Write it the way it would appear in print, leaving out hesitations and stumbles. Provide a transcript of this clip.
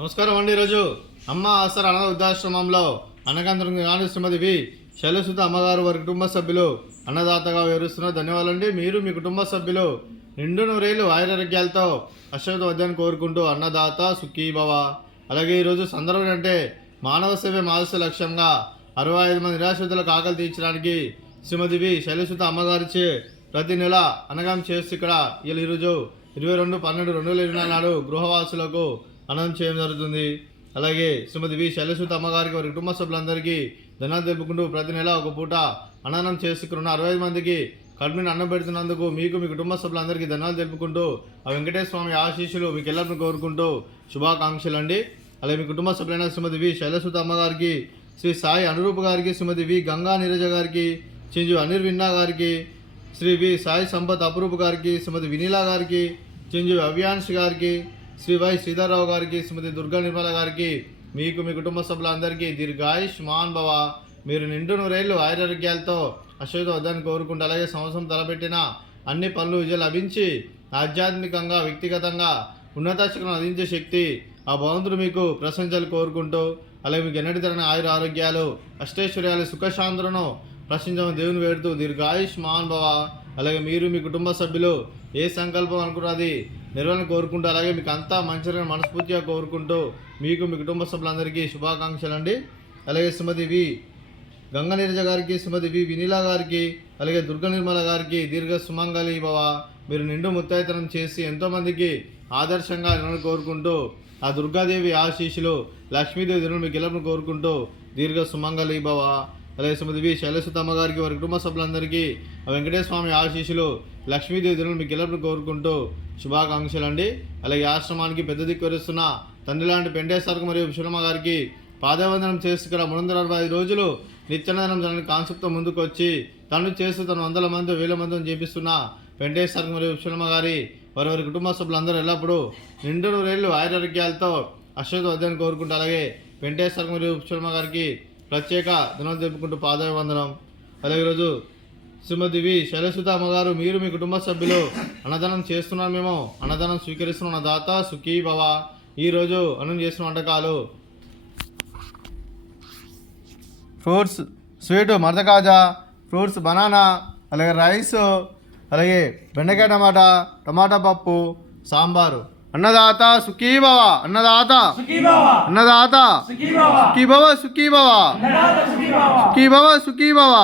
నమస్కారం అండి. ఈరోజు అమ్మ ఆసర అనాథ వృద్ధాశ్రమంలో అన్నగాంతరం గాని శ్రీమతి వి శైలసుత అమ్మగారు వారి కుటుంబ సభ్యులు అన్నదాతగా వివరిస్తున్నారు. ధన్యవాదాలండి. మీరు మీ కుటుంబ సభ్యులు నిండు నూరేళ్లు ఆయురారోగ్యాలతో అశ్వత వద్దని కోరుకుంటూ అన్నదాత సుఖీభవ. అలాగే ఈరోజు సందర్భం అంటే మానవ సేవ మాదర్శ లక్ష్యంగా 65 మంది నిరాశ్రితులకు ఆకలి తీర్చడానికి శ్రీమతి వి శైలసుత అమ్మగారిచే ప్రతి నెల అన్నదానం చేస్తూ ఇక్కడ ఈరోజు 22/12/2024 నాడు గృహవాసులకు అన్నం చేయడం జరుగుతుంది. అలాగే శ్రీమతి వి శైలసుత అమ్మగారికి వారి కుటుంబ సభ్యులందరికీ ధన్యవాదాలు తెలుపుకుంటూ ప్రతి నెల ఒక పూట అన్నదానం చేసుకున్న 65 మందికి కడుపుని అన్నం పెడుతున్నందుకు మీకు మీ కుటుంబ సభ్యులందరికీ ధన్యవాదాలు తెలుపుకుంటూ ఆ వెంకటేశ్వర స్వామి ఆశీస్సులు మీకు ఎల్లరిని కోరుకుంటూ శుభాకాంక్షలు అండి. అలాగే మీ కుటుంబ సభ్యులైన శ్రీమతి వి శైలసుత అమ్మగారికి, శ్రీ సాయి అనురూప్ గారికి, శ్రీమతి వి గంగా నీరజ గారికి, చింజు అనిర్ విన్నా గారికి, శ్రీ వి సాయి సంపత్ అపురూప్ గారికి, శ్రీమతి వినీలా గారికి, చింజు అవ్యాన్స్ గారికి, శ్రీ వై శ్రీధర్రావు గారికి, శ్రీమతి దుర్గా నిర్మల గారికి, మీకు మీ కుటుంబ సభ్యులందరికీ దీర్ఘాయుష్మాన్ భవ. మీరు నిండు నూరేళ్లు ఆయురారోగ్యాలతో అశ్వత వద్దని కోరుకుంటూ అలాగే సంవత్సరం తలపెట్టిన అన్ని పనులు విజయం లభించి ఆధ్యాత్మికంగా వ్యక్తిగతంగా ఉన్నత శిఖరం అందించే శక్తి ఆ భగవంతుడు మీకు ప్రశంసలు కోరుకుంటూ అలాగే మీకు ఎన్నటి తరని ఆరోగ్యాలు అష్టైశ్వర్యాలు సుఖశాంతులను ప్రశ్నించమని దేవుని వేడుతూ దీర్ఘాయుష్మాన్ భవ. అలాగే మీరు మీ కుటుంబ సభ్యులు ఏ సంకల్పం అనుకున్నది నిర్వహణ కోరుకుంటూ అలాగే మీకు అంతా మంచిగా మనస్ఫూర్తిగా కోరుకుంటూ మీకు మీ కుటుంబ సభ్యులందరికీ శుభాకాంక్షలు అండి. అలాగే శ్రీమతి వి గంగా నీరజ గారికి, శ్రీమతి వి వినీలా గారికి, అలాగే దుర్గా నిర్మల గారికి దీర్ఘ సుమంగళి భవ. మీరు నిండు ముత్తైతనం చేసి ఎంతోమందికి ఆదర్శంగా నిలవని కోరుకుంటూ ఆ దుర్గాదేవి ఆశీస్సులు లక్ష్మీదేవి దినం మీకు ఎల్లప్పుడూ కోరుకుంటూ దీర్ఘ సుమంగళి భవ. అలాగే శ్రీమతి వి శైలసుత అమ్మగారికి వారి కుటుంబ సభ్యులందరికీ ఆ వెంకటేశ్వర స్వామి ఆశీస్సులు లక్ష్మీదేవి దినం మీకు ఎల్లప్పుడూ కోరుకుంటూ శుభాకాంక్షలు అండి. అలాగే ఆశ్రమానికి పెద్ద దిక్కు వరిస్తున్న తండ్రి లాంటి పెండేశ్వరకు మరియు విశ్వమ్మ గారికి పాదవందనం చేస్తూ ఇక్కడ 365 రోజులు నిత్యానందనం జరిగిన కాన్సెప్ట్తో ముందుకు వచ్చి తను చేస్తూ తను 100 మంది 1000 మందిని చేపిస్తున్న పెండేశ్వరకు మరియు విశ్వమ్మ గారి వారి కుటుంబ సభ్యులందరూ ఎల్లప్పుడూ నిండు నూరేళ్లు ఆయురారోగ్యాలతో అశ్వత వద్దని కోరుకుంటూ అలాగే వెంకటేశ్వరకు మరియు విశ్వమ్మ గారికి ప్రత్యేక ధన్యవాదాలు తెలుపుకుంటూ పాదాభివందనం. అలాగే ఈరోజు శ్రీమతి వి శైలసుత అమ్మగారు మీరు మీ కుటుంబ సభ్యులు అన్నదానం చేస్తున్నాం, మేము అన్నదానం స్వీకరిస్తున్న దాత సుఖీ భవ. ఈరోజు అన్నం చేసిన వంటకాలు ఫ్రూట్స్ స్వీటు మరదకాజా, ఫ్రూట్స్ బనానా, అలాగే రైస్, అలాగే బెండకాయ టమాటా పప్పు, సాంబారు. అన్నదాత సుఖీ భవ, అన్నదాత అన్నదాత సుఖీ భవ, సుఖీ భవ, సుఖీ భవ, సుఖీ భవ.